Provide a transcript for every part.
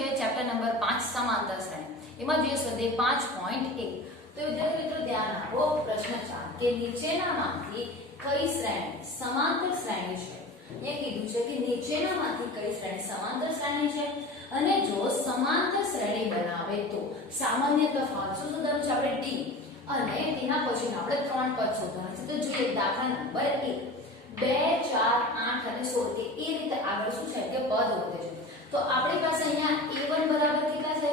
જોઈએ chapter number 5 સમાંતર શ્રેણી। એમાં જોઈએ સ્વાધ્યાય 5.1। તો વિદ્યાર્થી મિત્રો ધ્યાન આપો, પ્રશ્ન 4 કે નીચેનામાંથી કઈ શ્રેણી સમાંતર શ્રેણી છે। એ કીધું છે કે નીચેનામાંથી કઈ શ્રેણી સમાંતર શ્રેણી છે અને જો સમાંતર શ્રેણી બનાવે તો સામાન્ય તફાવત શું શોધવાનું છે આપણે ડી, અને તેના પછી આપણે ત્રણ પદ શોધવાના છે। તો જોઈએ દાખલા નંબર 1 2 4 8 અને 16 કે એ રીતે આગળ શું છે કે પદ વધે છે। તો આપણી પાસે અહીંયા a1 બરાબર કેટલા છે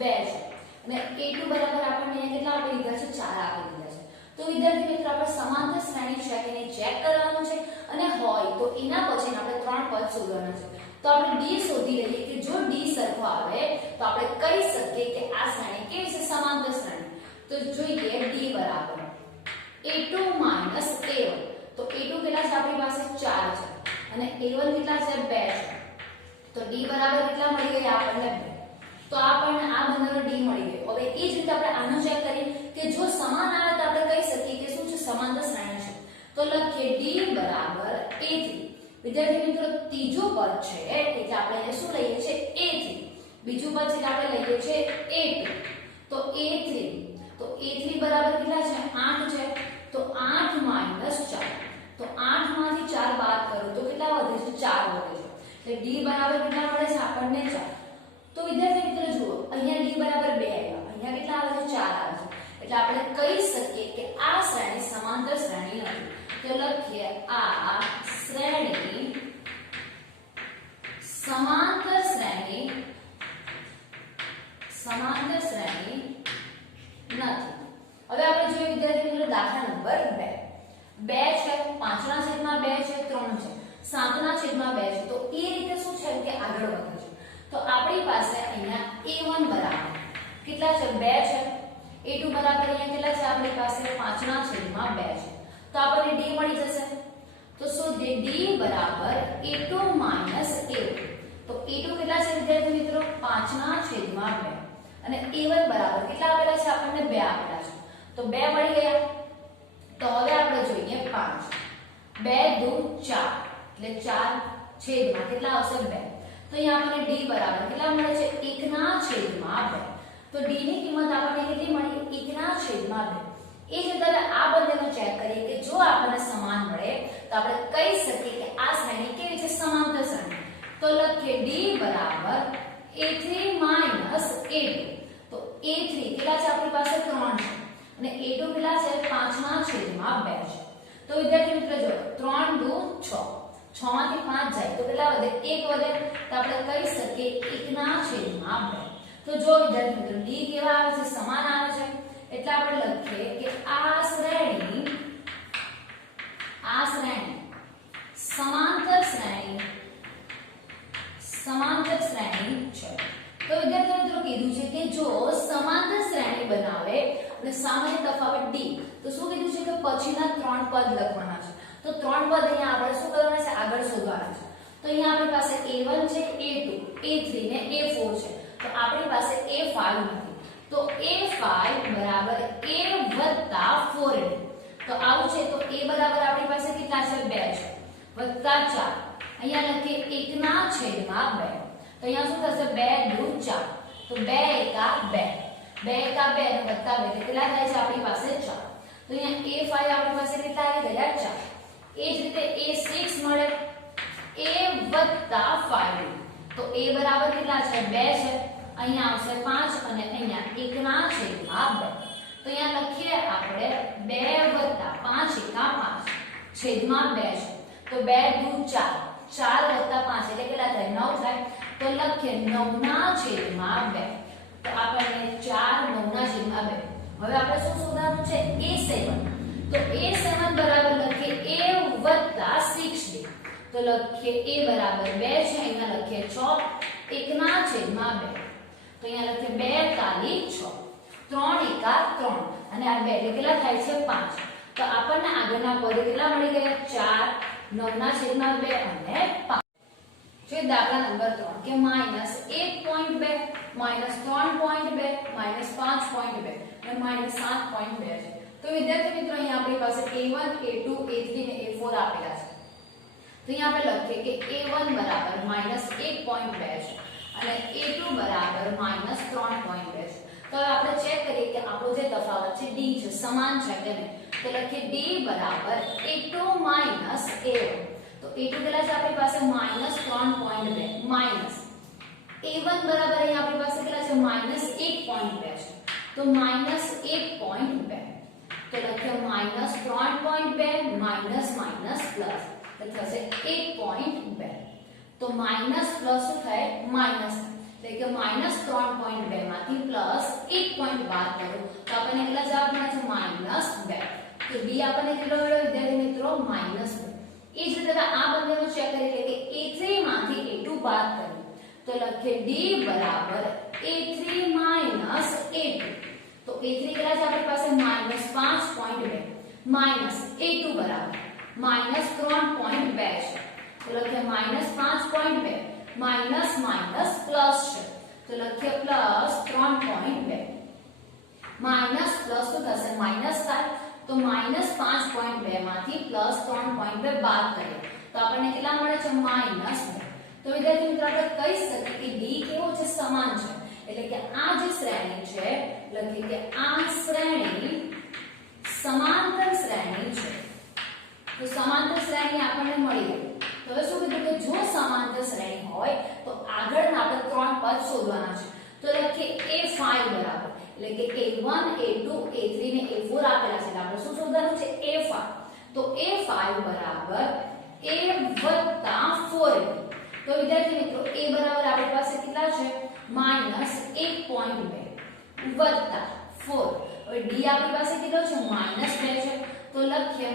2 છે અને a2 બરાબર આપણને અહીંયા કેટલા આપી દીધા છે 4 આપી દીધા છે। તો વિદ્યાર્થી મિત્રો આપણે સમાંતર શ્રેણી છે કે નહીં ચેક કરવાનું છે અને હોય તો એના પછી આપણે ત્રણ પદ શોધવાના છે। તો આપણે d શોધી લઈએ કે જો d સરખો આવે તો આપણે કહી શકીએ કે આ શ્રેણી કેવી છે સમાંતર શ્રેણી। તો જોઈએ d બરાબર a2 a1 તો a2 કેટલા છે આપણી પાસે 4 છે અને a1 કેટલા છે 2 છે। તો d બરાબર કેટલા મળી ગયા આપણને 2। તો આપણને આ બંનેનો d મળી ગયો। હવે એ જ રીતે આપણે આનો ચેક કરીએ કે જો સમાન આવે તો આપણે કહી શકીએ કે શું છે સમાંતર શ્રેણી છે। તો લખીએ d બરાબર a3। વિદ્યાર્થી મિત્રો ત્રીજું પદ છે એટલે આપણે એને શું લઈએ છે a3, બીજું પદ છે આપણે લઈએ છે a2। તો a3 બરાબર કેટલા છે 8 છે। તો 8 - 4 તો 8 માંથી 4 બાદ કરો તો કેટલા વધે છે 4 વધે છે। એટલે d બરાબર કેટલા મળે છે આપણને 4। તો વિદ્યાર્થી મિત્રો જુઓ અહીંયા d બરાબર 2 આવ્યા, અહીંયા કેટલા આવે છે 4 આવે છે। એટલે આપણે કહી શકીએ કે આ શ્રેણી સમાંતર શ્રેણી નથી। તો લખીએ આ શ્રેણી સમાંતર શ્રેણી નથી। હવે આપણે જોઈએ વિદ્યાર્થી મિત્રો દાખલા નંબર 2 છે 5/2 છે 3 છે 7/2 છે। તો એ રીતે શું છે કે આગળ વધે છે। તો આપણી પાસે અહીંયા a1 બરાબર કેટલા છે 2 છે, a2 બરાબર અહીંયા કેટલા છે આપણી પાસે 5/2 છે। તો આપણને d મળી જશે। તો શોધીએ d બરાબર a2 - a1। તો a2 કેટલા છે વિદ્યાર્થી મિત્રો 5/2 અને a1 બરાબર કેટલા આપેલા છે આપણને 2 આપેલા છે। તો 2 મળી ગયા। તો હવે આપણે જોઈએ 5 2 દુ 4 એટલે 4 છેદમાં કેટલા આવશે 2। તો અહીંયા આપણને d બરાબર કેટલા મળે છે 1/2। તો d ની કિંમત આપણને કેટલી મળી 1/2। એ જ રીતે આ બંનેનો ચેક કરીએ કે જો આપણને સમાન મળે તો આપણે કહી શકીએ કે આ શ્રેણી કેવી છે સમાંતર શ્રેણી। તો લખીએ d બરાબર a3 - a2। તો a3 કેટલા છે આપણી પાસે 3 છે અને a2 કેટલા છે 5/2 છે। તો વિદ્યાર્થી મિત્રો જો 3 દુ 6 6 માંથી 5 જાય તો કેટલા વધે 1 વધે। તો આપણે કહી શકીએ 1/2। તો જો વિદ્યાર્થી મિત્રો d કેવા આવે છે સમાન આવે છે એટલે આપણે લખીએ કે આ શ્રેણી સમાંતર શ્રેણી છે। તો વિદ્યાર્થી મિત્રો કીધું છે કે જો સમાંતર શ્રેણી બનાવે અને સામાન્ય તફાવત d તો શું કીધું છે કે પછીના ત્રણ પદ લખવાના છે। તો ત્રણ પદ અહીંયા આપણે શું કરવાના છે આગળ શોધવાના છે। તો અહીંયા આપણી પાસે a1 છે a2 a3 ને a4 છે। તો આપણી પાસે a5 નથી। તો a5 બરાબર a વત્તા 4d। તો આવું છે। તો a બરાબર આપણી પાસે કેટલા છે 2 છે વત્તા 4 અહીંયા લખીએ 1/2। તો અહીંયા શું થશે 2 દુ 4 તો 2 એકા 2 2 એકા 2 અને વત્તા 2 કેટલા થાય છે આપણી પાસે 4। તો અહીંયા a5 આપણી પાસે કેટલા આવી ગયા 4। એ જ રીતે a6 મળે a વત્તા 5d। તો a બરાબર કેટલા છે 2 છે, અહીંયા આવશે 5 અને અહીંયા 1/2। તો અહીંયા લખીએ આપણે 2 વત્તા 5 એકા 5 છેદમાં 2 છે। તો 2 દુ 4 4 વત્તા 5 એટલે કેટલા થાય 9 થાય। તો લખીએ 9/2। તો આપણને 4 9/2। હવે આપણે શું શોધવાનું છે a7। તો a7 બરાબર લખીએ a વત્તા 6d। તો લખીએ a બરાબર 2 છે, અહીંયા લખીએ 6 1/2। તો અહીંયા લખીએ 2 તાલી 6 3 એકા 3 અને આ 2 એટલે કેટલા થાય છે 5। તો આપણને આગળના પદ કેટલા મળી ગયા 4 9/2 અને 5। જે દાખલા નંબર 3 કે -1.2 -3.2 -5.2 અને -7.2 છે। તો વિદ્યાર્થી મિત્રો અહીંયા આપણી પાસે a1 a2 a3 અને a4 આપેલા છે। તો અહીંયા આપણે લખીએ કે a1 બરાબર -1.2 છે અને a2 a2 બરાબર -3.2 છે. તો હવે આપણે ચેક કરીએ કે આપણો જે તફાવત છે d છે સમાન છે કે નહીં. તો લખીએ d બરાબર a2 a1. તો a2 કેટલા છે આપણી પાસે -3.2 માઈનસ a1 બરાબર અહીં આપણી પાસે કેટલા છે -1.2 છે. તો -1.2 તો લખીએ -3.2 માઈનસ માઈનસ પ્લસ તો થશે 1.2. તો માઈનસ પ્લસ શું થાય માઈનસ એટલે કે -3.2 માંથી પ્લસ 1 પોઈન્ટ બાદ કરો તો આપણને કેટલા જવાબ મળે છે -2. તો b આપણને કેટલો મળ્યો વિદ્યાર્થી મિત્રો -2. એ જ રીતે આ બંનેનો ચેક કરીએ કે a3 માંથી a2 બાદ કરીએ તો લખીએ d બરાબર a3 a2. તો a3 કેટલા છે આપણી પાસે -5.2 માઈનસ a2 બરાબર -3.2 છે. તો લખીએ -5.2 માઈનસ માઈનસ પ્લસ છે તો લખીએ +3.2 માઈનસ પ્લસ શું થશે માઈનસ થાય તો -5.2 માંથી +3.2 બાદ કરીએ તો આપણને કેટલા મળે છે -2. તો વિદ્યાર્થી મિત્રો આપણે કહી શકીએ કે d કેવો છે સમાન છે એટલે કે આ જે શ્રેણી છે લખીએ કે આ શ્રેણી સમાંતર શ્રેણી છે. તો સમાંતર શ્રેણી આપણને મળી ગઈ. તો હવે શું કીધું કે જો સમાંતર શ્રેણી હોય તો આગળના આપણે ત્રણ પદ શોધવાના છે. તો લખીએ a5 બરાબર એટલે કે a1 a2 a3 ને a4 આપેલા છે એટલે આપણે શું શોધવાનું છે a5. તો a5 બરાબર a + 4a. તો વિદ્યાર્થી મિત્રો a બરાબર આપણી પાસે કેટલા છે -1.2 વત્તા 4. હવે d આપણી પાસે કેટલો છે -2 છે તો લખીએ -2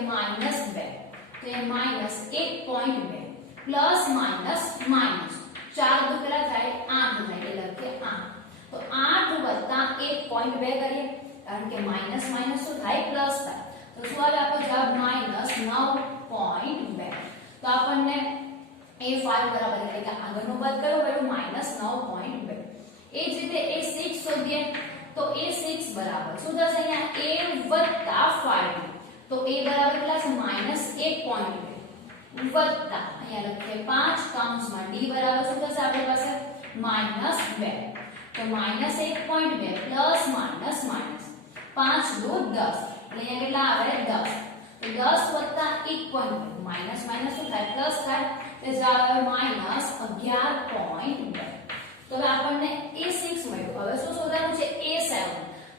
તો એ -1.2 પ્લસ માઈનસ માઈનસ 4 દુ કેટલા થાય 8 થાય એટલે લખીએ 8. તો 8 વત્તા 1.2 કરીએ કારણ કે માઈનસ માઈનસ શું થાય પ્લસ થાય તો શું આવે આપણો જવાબ -9.2. તો આપણને a5 બરાબર એટલે કે આગળનું પદ કયું મળ્યું -9.2. એ જ રીતે a6 શોધીએ તો a6 બરાબર શું થશે અહીંયા a + 5. તો a બરાબર કેટલા છે -1.2 વત્તા અહીંયા લખીએ 5 કૌંસમાં d બરાબર શું થશે આપણી પાસે -2. તો -1.2 પ્લસ માઈનસ માઈનસ 5 દુ 10 એટલે અહીંયા કેટલા આવે 10. તો 10 વત્તા 1.2 માઈનસ માઈનસ શું થાય પ્લસ થાય એટલે જવાબ આવે -11.2. તો હવે આપણને a6 મળ્યું. હવે શું શોધવાનું છે a7.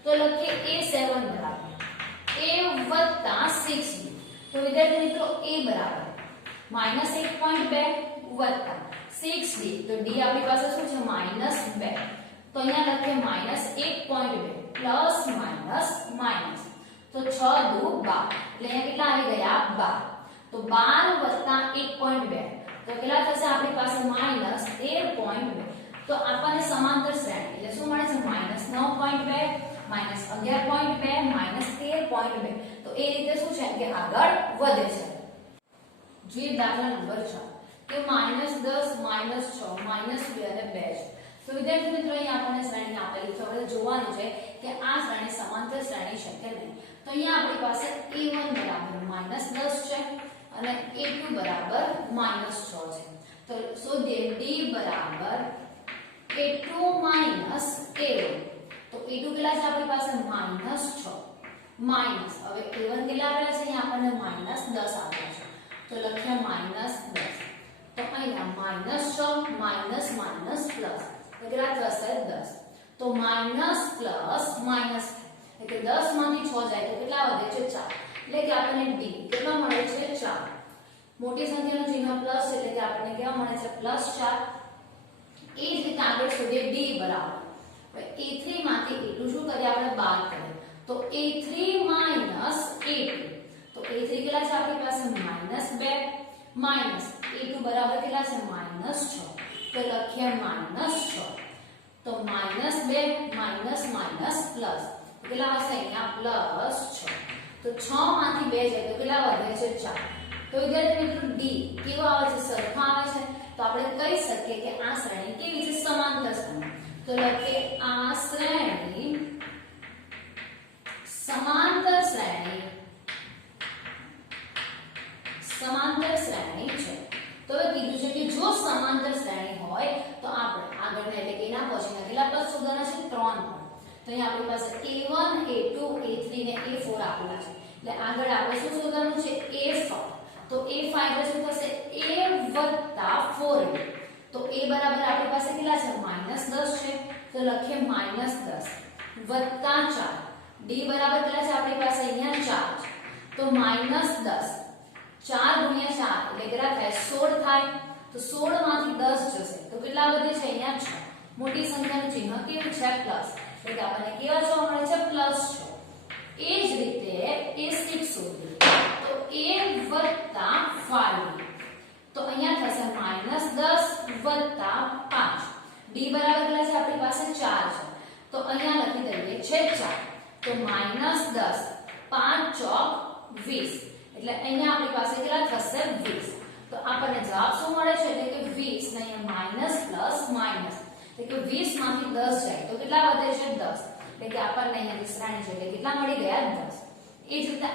તો લખીએ a7 બરાબર a + 6d. તો વિદ્યાર્થી મિત્રો a બરાબર -1.2 વત્તા 6d. તો d આપણી પાસે શું છે -2. તો અહીંયા લખીએ -1.2 પ્લસ માઈનસ માઈનસ તો 6 દુ 12 એટલે અહીંયા કેટલા આવી ગયા 12. તો 12 વત્તા 1.2 તો કેટલા થશે આપણી પાસે -13.2. તો આપણને સમાંતર શ્રેણી એટલે શું મળે છે -9.2 -11.2 -13.2. તો એ રીતે શું છે કે આગળ વધે છે. જોઈએ દાખલા નંબર 6 કે -10 -6 -2 અને 2 છે. તો વિદ્યાર્થી મિત્રો અહીં આપણને શ્રેણી આપેલી છે. હવે જોવાનું છે કે આ શ્રેણી સમાંતર શ્રેણી છે કે નહીં. તો અહીંયા આપણી પાસે a1 બરાબર -10 છે અને a2 બરાબર -6 છે. તો શોધીએ d બરાબર a2 a1. તો a2 કેટલા છે આપણી પાસે -6 માઈનસ હવે a1 કેટલા આવેલા છે અહીંયા આપણને -10 આપ્યા છે. તો લખીએ -10. તો અહીંયા -6 માઈનસ માઈનસ પ્લસ તો કેટલા થશે 10. તો માઈનસ પ્લસ માઈનસ એટલે 10 માંથી 6 જાય તો કેટલા વધે છે 4. એટલે કે આપણને d કેટલા મળે છે 4. મોટી સંખ્યાનું ચિહ્ન પ્લસ એટલે કે આપણને કેવા મળે છે +4. એ જ રીતે આગળ શોધીએ d બરાબર a3 માંથી a2 શું કરીએ આપણે બાદ કરીએ તો a3 a2. તો a3 કેટલા છે આપણી પાસે -2 માઈનસ a2 બરાબર કેટલા છે -6. તો લખીએ -6. તો -2 માઈનસ માઈનસ પ્લસ કેટલા હશે અહીંયા +6. તો 6 માંથી 2 જાય તો કેટલા વધે છે 4. તો વિદ્યાર્થી મિત્રો d કેવો આવે છે સરખા આવે છે. તો આપણે કહી શકીએ કે આ શ્રેણી કેવી છે સમાંતર શ્રેણી. તો લખીએ આ શ્રેણી સમાંતર શ્રેણી છે. તો હવે કીધું છે કે જો સમાંતર શ્રેણી હોય તો આપણે આગળના એટલે કે ના પહોંચીને કેટલા પદ શોધવાના છે 3 પદ. તો અહીંયા આપણી પાસે a1 a2 a3 ને a4 આપેલા છે. એટલે આગળ આપણે શું શોધવાનું છે a5. તો a5 એટલે શું થશે a + 4a. તો a બરાબર આપણી પાસે કેટલા છે -10 છે. તો લખીએ -10 વત્તા 4. d બરાબર કેટલા છે આપણી પાસે અહીંયા 4 છે. તો -10 4 ગુણ્યા 4 એટલે કેટલા થાય 16 થાય. તો 16 માંથી 10 જશે તો કેટલા વધે છે અહીંયા 6. મોટી સંખ્યાનું ચિહ્ન કેવું છે પ્લસ. એટલે કે આપણને કેવા જોવા મળે છે પ્લસ 6. એ જ રીતે a6 શોધીએ. તો a + 5. તો અહીંયા થશે -10 વત્તા 5. d બરાબર કેટલા છે આપણી પાસે 4 છે. તો અહીંયા લખી દઈએ છે 4. તો -10 5 ચોક 20. એટલે અહીંયા આપણી પાસે કેટલા થશે 20. તો આપણને જવાબ શું મળે છે એટલે કે 20 ને અહીંયા માઈનસ પ્લસ માઈનસ. એટલે કે 20 માંથી 10 જાય તો કેટલા વધે છે 10. એટલે કે આપણને અહીંયા શ્રેણી છે એટલે કેટલા મળી ગયા 10. એ જ રીતે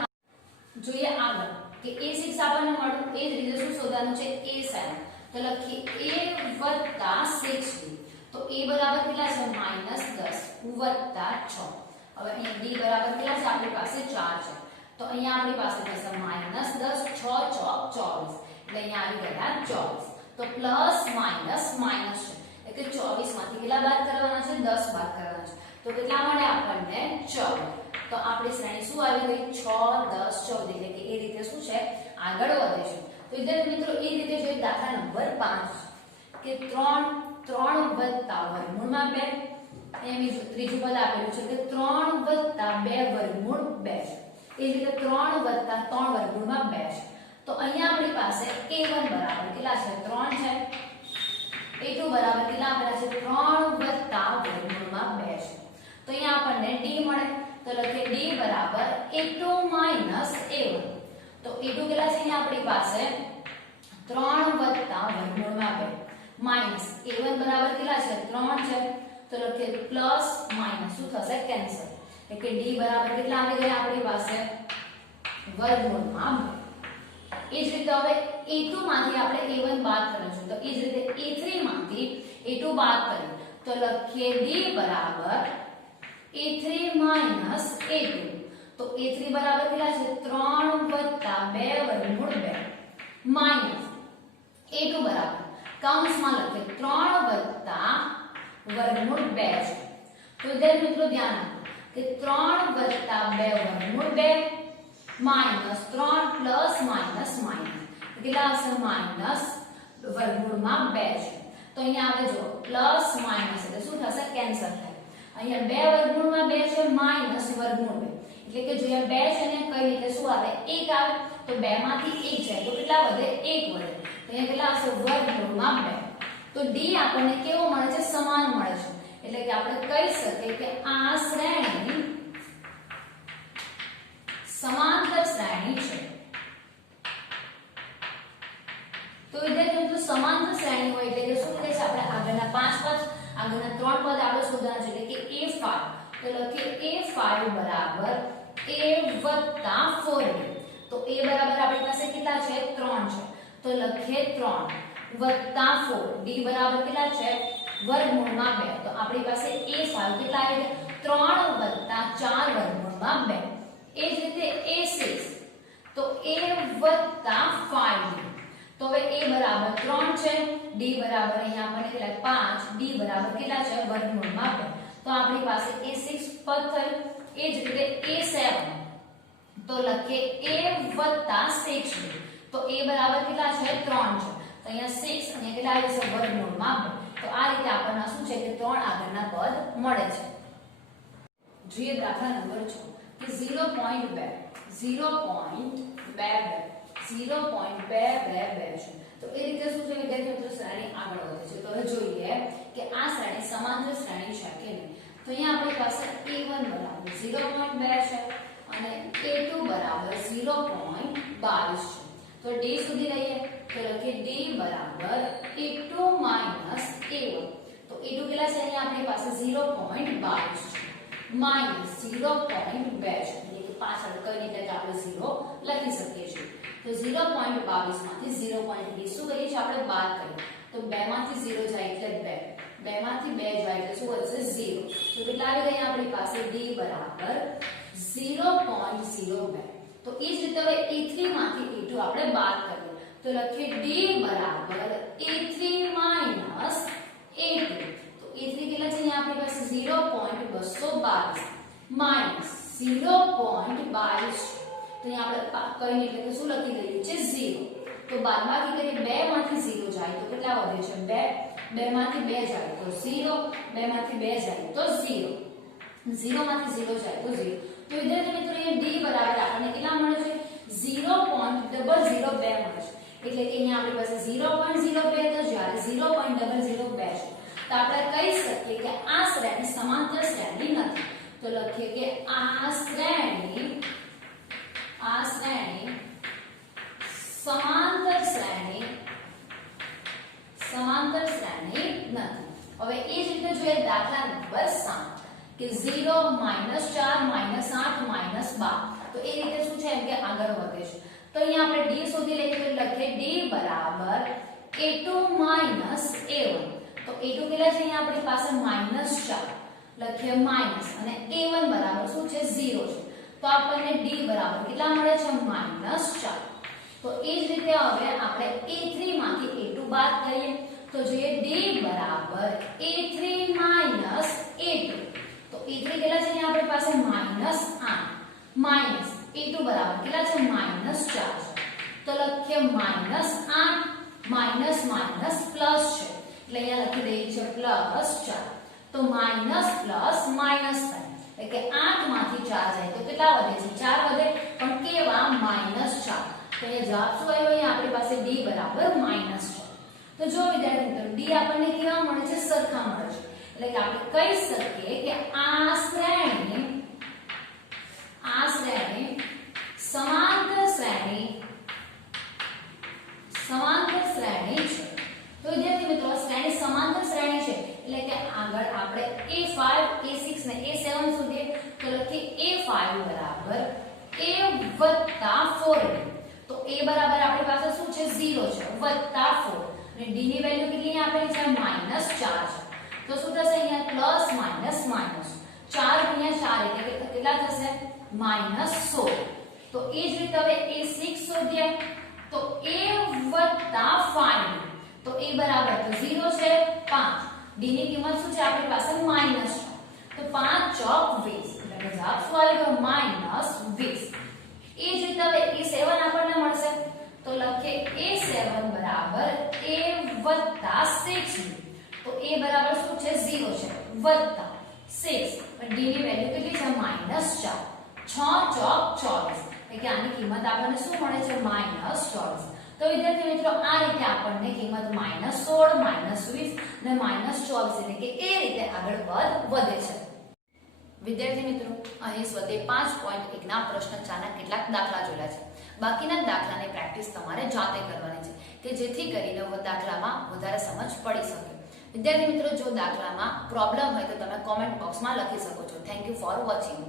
જોઈએ આગળ કે a6 આપણને મળ્યું. એ જ રીતે શું શોધવાનું છે a7. તો લખીએ a + 6d. તો a બરાબર કેટલા છે -10 વત્તા 6. હવે અહીંયા d બરાબર કેટલા છે આપણી પાસે 4 છે. તો અહીંયા આપણી પાસે થશે -10 6 ચોક 24. એટલે અહીંયા આવી ગયા 24. તો પ્લસ માઈનસ માઈનસ છે એટલે કે 24 માંથી કેટલા બાદ કરવાના છે 10 બાદ કરવાના છે. તો કેટલા મળે આપણને 14. તો આપણી શ્રેણી શું આવી ગઈ 6 10 14. એટલે કે એ રીતે શું છે આગળ વધે છે. તો વિદ્યાર્થી મિત્રો એ રીતે જોઈએ દાખલા નંબર 5 કે 3 વર્ગમૂળમાં 2. અહીંયા ત્રીજું પદ આપેલું છે કે 3 + 2 વર્ગમૂળ 2. એ જ રીતે 3 + 3 વર્ગમૂળમાં 2 છે. તો અહીંયા આપણી પાસે a1 બરાબર કેટલા છે 3 છે. a2 બરાબર કેટલા આપેલા છે 3 + વર્ગમૂળમાં 2 છે. તો અહીંયા આપણને d મળે. તો લખીએ d બરાબર a2 - a1. તો a2 કેટલા છે અહીંયા આપણી પાસે 3 + વર્ગમૂળમાં 2 માઈનસ a1 બરાબર કેટલા છે 3 છે. તો લખીએ પ્લસ માઈનસ શું થશે કેન્સલ. એટલે કે d બરાબર કેટલા આવી ગયા આપણી પાસે વર્ગમૂળમાં 2. એ જ રીતે હવે a2 માંથી આપણે a1 બાદ કરવાનું છે. તો એ જ રીતે a3 માંથી a2 બાદ કરીએ. તો લખીએ d બરાબર a3 - a2. તો a3 બરાબર કેટલા છે 3 + 2 વર્ગમૂળ 2 માઈનસ a2 બરાબર કૌંસમાં લખીએ 3 + વર્ગમૂળ 2 છે. તો વિદ્યાર્થી મિત્રો ધ્યાન રાખો કે 3 + 2 વર્ગમૂળ 2 માઈનસ 3 પ્લસ માઈનસ માઈનસ કેટલા હશે માઈનસ વર્ગમૂળમાં 2 છે. તો અહીંયા આવે જો પ્લસ માઈનસ એટલે શું થશે કેન્સલ થાય. અહીંયા 2 વર્ગમૂળમાં 2 છે માઈનસ વર્ગમૂળ 2 એટલે કે જો અહીંયા 2 છે ને કઈ રીતે શું આવે 1 આવે. તો 2 માંથી 1 જાય તો કેટલા વધે 1 વધે. તો અહીંયા કેટલા હશે વર્ગમૂળમાં 2. તો d આપણને કેવો મળે છે સમાન મળે છે. એટલે કે આપણે કહી શકીએ કે આ શ્રેણી સમાંતર શ્રેણી છે. તો વિદ્યાર્થી મિત્રો સમાંતર શ્રેણી હોય એટલે કે શું કહે છે આપણે આગળના 5 પદ આગળના 3 પદ આપણે શોધવાના છે. એટલે કે a5. તો લખીએ a5 બરાબર a + 4d. તો a બરાબર આપણી પાસે કેટલા છે 3 છે. તો લખીએ 3 + 4. d બરાબર કેટલા છે વર્ગમૂળમાં 2. તો આપણી પાસે a5 કેટલા આવે 3 + 4 વર્ગમૂળમાં 2. એ જ રીતે a6. તો a + 5d. તો હવે a બરાબર 3 છે. d બરાબર અહીંયા આપણને કેટલા 5. d બરાબર કેટલા છે વર્ગમૂળમાં 2. તો આપણી પાસે a6 પદ થયું. એ જ રીતે a7. તો લખીએ a + 6d. તો a બરાબર કેટલા છે 3 છે. તો અહીંયા 6 અને કેટલા આવે છે વર્ગમૂળમાં 2. તો આ રીતે આપણને શું છે કે 3 આગળના પદ મળે છે. જોઈએ દાખલા નંબર 6 કે 0.2 છે. તો એ રીતે શું છે વિદ્યાર્થી મિત્રો શ્રેણી આગળ વધે છે. તો હવે જોઈએ કે આ શ્રેણી સમાંતર શ્રેણી છે કે નહીં. તો અહીંયા આપણી પાસે a1 બરાબર 0.2 છે અને a2 બરાબર 0.22 છે. તો d સુધી લઈએ તો લખીએ d બરાબર a2 - a1. તો a2 કેટલા છે અહીંયા આપણી પાસે 0.22 છે માઈનસ 0.2 છે. એટલે કે પાછળ કઈ રીતે આપણે 0 લખી શકીએ છીએ. તો 0.22 માંથી 0.20 શું કરીએ છીએ આપણે બાદ કરીએ. તો 2 માંથી 0 જાય એટલે 2. 2 માંથી 2 જાય એટલે શું વધશે 0. તો કેટલા આવી ગયા આપણી પાસે d બરાબર 0.02. તો એ જ રીતે હવે a3 માંથી a2 આપણે બાદ કરીએ તો લખીએ d બરાબર a3 માઈનસ a2. તો a3 કેટલા છે અહીંયા આપણી પાસે 0.222 માઈનસ 0.22. તો અહીંયા આપણે કહીએ એટલે કે શું લખી દઈએ છે 0. તો બાદબાકી કરીએ 2 માંથી 0 જાય તો કેટલા વધે છે 2. 2 માંથી 2 જાય તો 0. 2 માંથી 2 જાય તો 0. 0 માંથી 0 જાય તો 0. તો વિદ્યાર્થી મિત્રો અહીંયા d બરાબર આપણને કેટલા મળે છે 0.002 મળે છે. એટલે કે અહીંયા આપણી પાસે 0.02 તો જ્યારે 0.002 છે તો આપણે કહી શકીએ કે આ શ્રેણી સમાંતર શ્રેણી નથી. તો લખીએ કે આ શ્રેણી સમાંતર શ્રેણી નથી. હવે એ જ રીતે જોઈએ દાખલા નંબર 7 કે 0 -4 -8 -12. તો એ રીતે શું છે એમ કે આગળ વધે છે. તો અહીંયા આપણે d શોધી લઈએ તો લખીએ d બરાબર a2 a1. તો a2 કેટલા છે અહીંયા આપણી પાસે -4 લખીએ માઈનસ અને a1 બરાબર શું છે 0 છે. તો આપણને d બરાબર કેટલા મળે છે -4. તો એ જ રીતે હવે આપણે a3 માંથી a2 બાદ કરીએ તો જોઈએ d બરાબર a3 a2. તો a3 કેટલા છે અહીંયા આપણી પાસે -8 માઈનસ a2 બરાબર કેટલા છે -4. તો લખીએ -8 માઈનસ માઈનસ પ્લસ છે એટલે અહીંયા લખી દઈએ છે +4. તો માઈનસ પ્લસ માઈનસ થાય એટલે કે 8 માંથી 4 જાય તો કેટલા વધે છે 4 વધે પણ કેવા -4. તો અહીંયા જવાબ શું આવ્યો અહીંયા આપણી પાસે d બરાબર -4. તો જો વિદ્યાર્થી મિત્રો d આપણને કેવા મળે છે સરખા મળે છે એટલે કે આપણે કહી શકીએ કે આ શ્રેણી સમાંતર શ્રેણી છે. તો વિદ્યાર્થી મિત્રો શ્રેણી સમાંતર શ્રેણી છે એટલે કે આગળ આપણે a5 a6 ને a7 શોધીએ તો લખીએ a5 બરાબર a વત્તા 4d. તો a બરાબર આપણી પાસે શું છે 0 છે વત્તા 4 અને d ની વેલ્યુ કેટલી આપેલી છે -4 છે. તો શું થશે અહીંયા પ્લસ માઈનસ માઈનસ 4 ગુણ્યા 4 એટલે કેટલા થશે -16. તો એ જ રીતે હવે a6 શોધીએ તો a વત્તા 5d. તો a બરાબર તો 0 છે 5. d ની કિંમત શું છે આપણી પાસે -4. તો 5 ચોક 20 એટલે કે જવાબ શું આવી ગયો -20. એ જ રીતે હવે a7 આપણને મળશે તો લખીએ a7 બરાબર a વત્તા 6d. તો a બરાબર શું છે 0 છે વત્તા 6 પણ d ની વેલ્યુ કેટલી છે -4. 6 ચોક 24 એટલે કે આની કિંમત આપણને શું મળે છે -24. તો વિદ્યાર્થી મિત્રો આ રીતે આપણને કિંમત -16 -20 અને -24 એટલે કે એ રીતે આગળ વધે છે. વિદ્યાર્થી મિત્રો અહીં સ્વાધ્યાય 5.1 ના પ્રશ્ન 4 ના કેટલાક દાખલા જોયા છે. બાકીના દાખલાની પ્રેક્ટિસ તમારે જાતે કરવાની છે કે જેથી કરીને દાખલામાં વધારે સમજ પડી શકે. વિદ્યાર્થી મિત્રો જો દાખલામાં પ્રોબ્લેમ હોય તો તમે કોમેન્ટ બોક્સમાં લખી શકો છો. Thank you for watching.